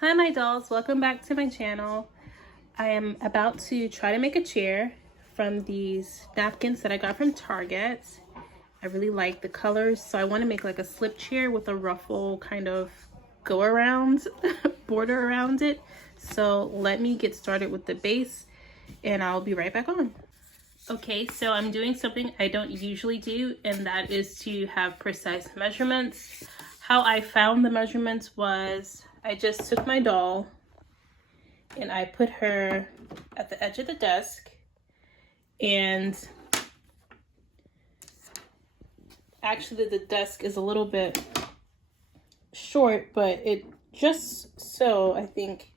Hi my dolls, welcome back to my channel. I am about to try to make a chair from these napkins that I got from Target. I really like the colors, so I want to make like a slip chair with a ruffle kind of go around border around it. So let me get started with the base and I'll be right back on. Okay, so I'm doing something I don't usually do, and that is to have precise measurements. How I found the measurements was I just took my doll and I put her at the edge of the desk, and actually the desk is a little bit short, but it just so I think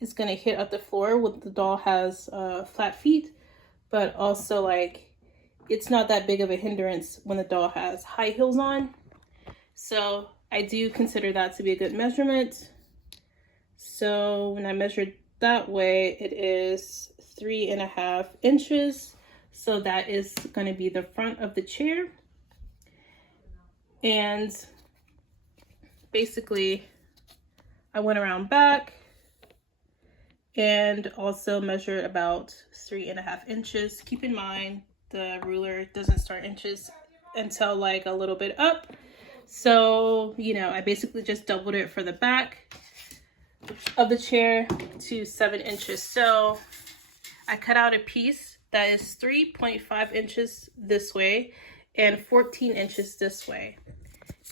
is gonna hit up the floor when the doll has flat feet, but also like it's not that big of a hindrance when the doll has high heels on. So I do consider that to be a good measurement. So when I measured that way, it is 3.5 inches. So that is going to be the front of the chair. And basically I went around back and also measured about 3.5 inches. Keep in mind the ruler doesn't start inches until like a little bit up. So, you know, I basically just doubled it for the back of the chair to 7 inches. So I cut out a piece that is 3.5 inches this way and 14 inches this way.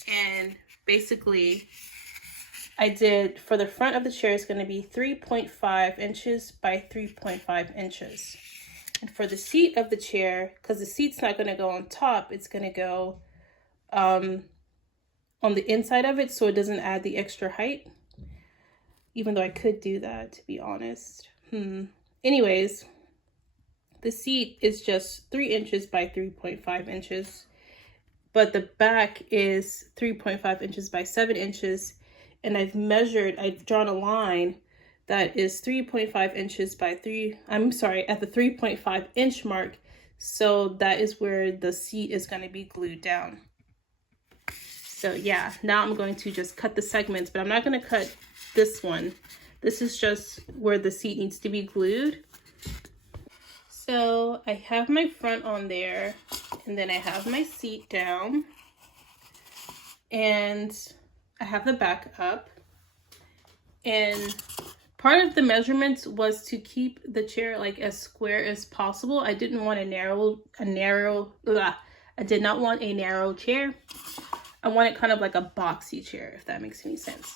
And basically I did, for the front of the chair is going to be 3.5 inches by 3.5 inches. And for the seat of the chair, because the seat's not going to go on top, it's going to go on the inside of it, so it doesn't add the extra height, even though I could do that, to be honest. Anyways, the seat is just 3 inches by 3.5 inches, but the back is 3.5 inches by 7 inches, and I've drawn a line that is 3.5 inches by at the 3.5 inch mark, so that is where the seat is going to be glued down. So yeah, now I'm going to just cut the segments, but I'm not going to cut this one. This is just where the seat needs to be glued. So I have my front on there, and then I have my seat down, and I have the back up. And part of the measurements was to keep the chair like as square as possible. I didn't want I did not want a narrow chair. I want it kind of like a boxy chair, if that makes any sense.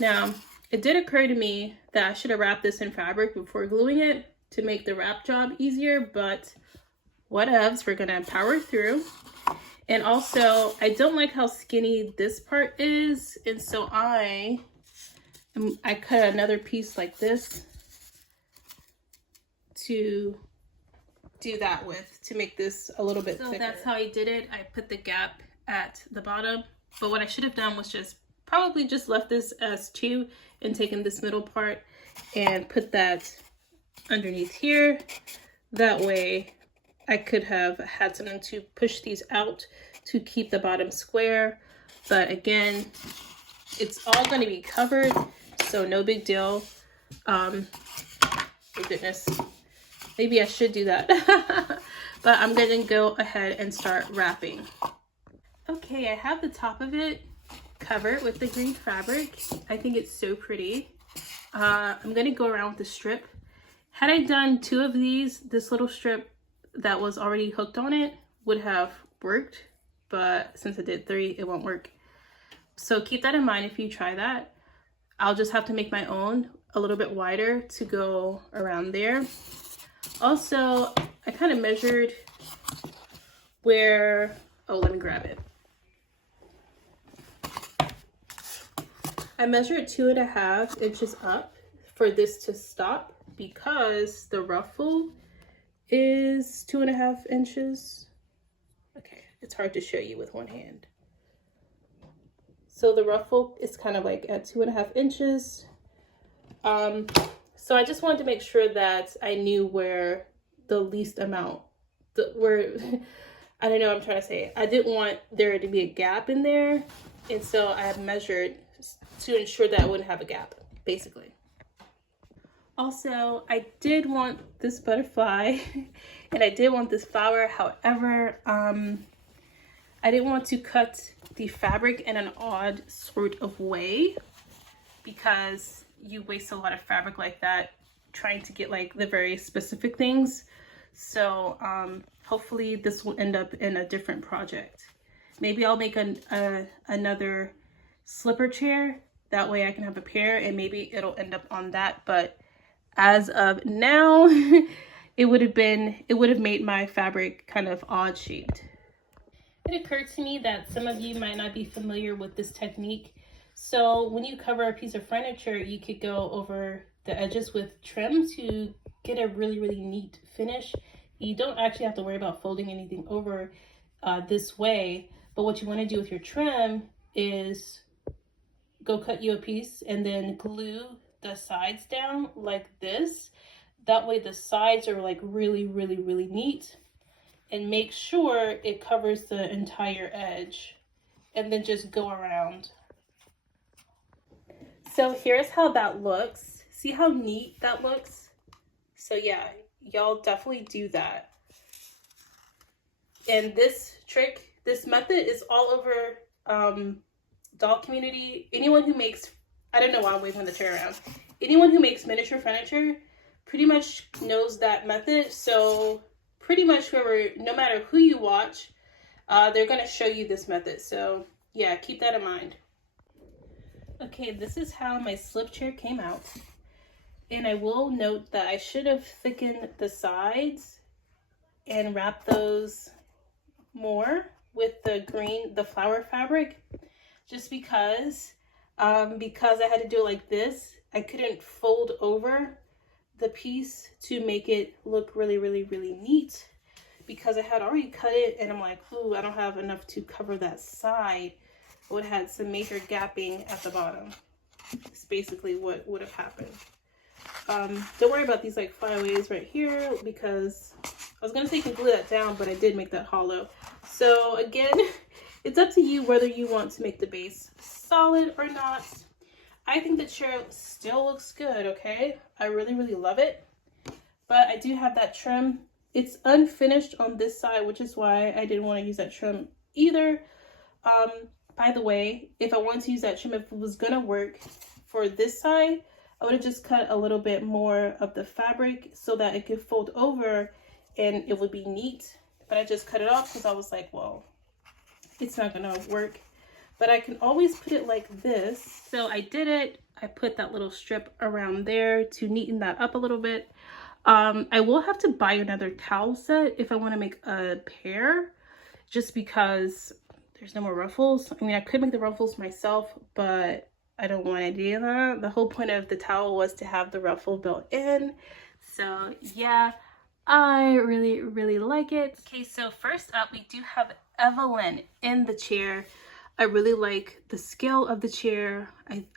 Now, it did occur to me that I should have wrapped this in fabric before gluing it to make the wrap job easier, but whatevs, we're gonna power through. And also, I don't like how skinny this part is, and so I cut another piece like this to do that with, to make this a little bit thicker. So that's how I did it. I put the gap at the bottom, but what I should have done was probably just left this as 2 and taken this middle part and put that underneath here. That way I could have had something to push these out to keep the bottom square, but again, it's all going to be covered, so no big deal. Oh goodness, maybe I should do that. But I'm going to go ahead and start wrapping. Okay, I have the top of it covered with the green fabric. I think it's so pretty. I'm going to go around with the strip. Had I done 2 of these, this little strip that was already hooked on it would have worked, but since I did 3, it won't work. So keep that in mind if you try that. I'll just have to make my own a little bit wider to go around there. Also, I kind of measured where, oh, let me grab it. I measured 2.5 inches up for this to stop because the ruffle is 2.5 inches. Okay, it's hard to show you with one hand. So the ruffle is kind of like at 2.5 inches. So I just wanted to make sure that I knew where the least amount, I don't know what I'm trying to say. I didn't want there to be a gap in there. And so I have measured to ensure that I wouldn't have a gap, basically. Also, I did want this butterfly and I did want this flower. However, I didn't want to cut the fabric in an odd sort of way because you waste a lot of fabric like that trying to get like the very specific things. So hopefully this will end up in a different project. Maybe I'll make another slipper chair. That way I can have a pair and maybe it'll end up on that. But as of now, it would have made my fabric kind of odd shaped. It occurred to me that some of you might not be familiar with this technique. So when you cover a piece of furniture, you could go over the edges with trim to get a really, really neat finish. You don't actually have to worry about folding anything over this way. But what you want to do with your trim is go cut you a piece and then glue the sides down like this. That way the sides are like really, really, really neat. And make sure it covers the entire edge. And then just go around. So here's how that looks. See how neat that looks? So yeah, y'all definitely do that. And this trick, this method is all over doll community. Anyone who makes, I don't know why I'm waving the chair around. Anyone who makes miniature furniture pretty much knows that method. So pretty much whoever, no matter who you watch, they're gonna show you this method. So yeah, keep that in mind. Okay, this is how my slip chair came out. And I will note that I should have thickened the sides and wrapped those more with the flower fabric, just because I had to do it like this, I couldn't fold over the piece to make it look really, really, really neat because I had already cut it and I'm like, ooh, I don't have enough to cover that side. I would have had some major gapping at the bottom. It's basically what would have happened. Don't worry about these like flyaways right here because I was gonna say you can glue that down, but I did make that hollow. So again, it's up to you whether you want to make the base solid or not. I think the chair still looks good, okay? I really, really love it. But I do have that trim. It's unfinished on this side, which is why I didn't want to use that trim either. By the way, if I wanted to use that trim, if it was gonna work for this side, I would have just cut a little bit more of the fabric so that it could fold over and it would be neat. But I just cut it off because I was like, well, it's not gonna work. But I can always put it like this. So I did it. I put that little strip around there to neaten that up a little bit. I will have to buy another towel set if I want to make a pair, just because there's no more ruffles. I mean, I could make the ruffles myself, but I don't want to do that. The whole point of the towel was to have the ruffle built in. So yeah, I really, really like it. Okay, so first up, we do have Evelyn in the chair. I really like the scale of the chair.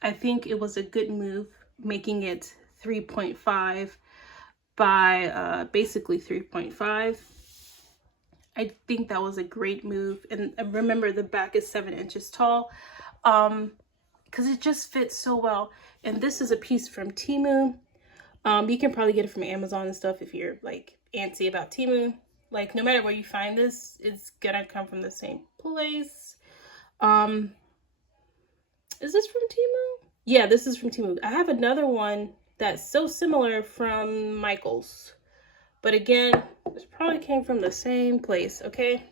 I think it was a good move making it 3.5 by basically 3.5. I think that was a great move. And remember, the back is 7 inches tall because it just fits so well. And this is a piece from Temu. You can probably get it from Amazon and stuff if you're like antsy about Temu. Like no matter where you find this, it's gonna come from the same place. Is this from Temu? Yeah, this is from Temu. I have another one that's so similar from Michael's, but again, this probably came from the same place, okay?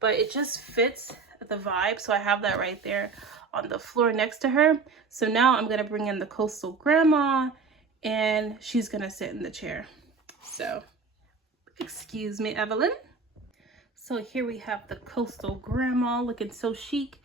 But it just fits the vibe, so I have that right there on the floor next to her. So now I'm gonna bring in the Coastal Grandma, and she's gonna sit in the chair. So, excuse me, Evelyn. So here we have the Coastal Grandma looking so chic.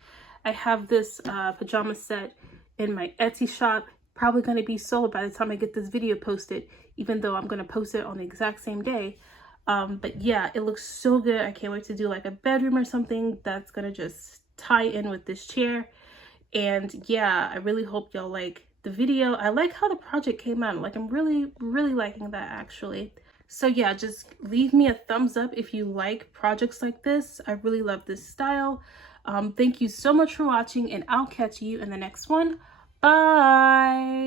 I have this pajama set in my Etsy shop. Probably going to be sold by the time I get this video posted, even though I'm going to post it on the exact same day. But yeah, it looks so good. I can't wait to do like a bedroom or something that's going to just tie in with this chair. And yeah, I really hope y'all like the video. I like how the project came out. Like I'm really, really liking that actually. So yeah, just leave me a thumbs up if you like projects like this. I really love this style. Thank you so much for watching, and I'll catch you in the next one. Bye.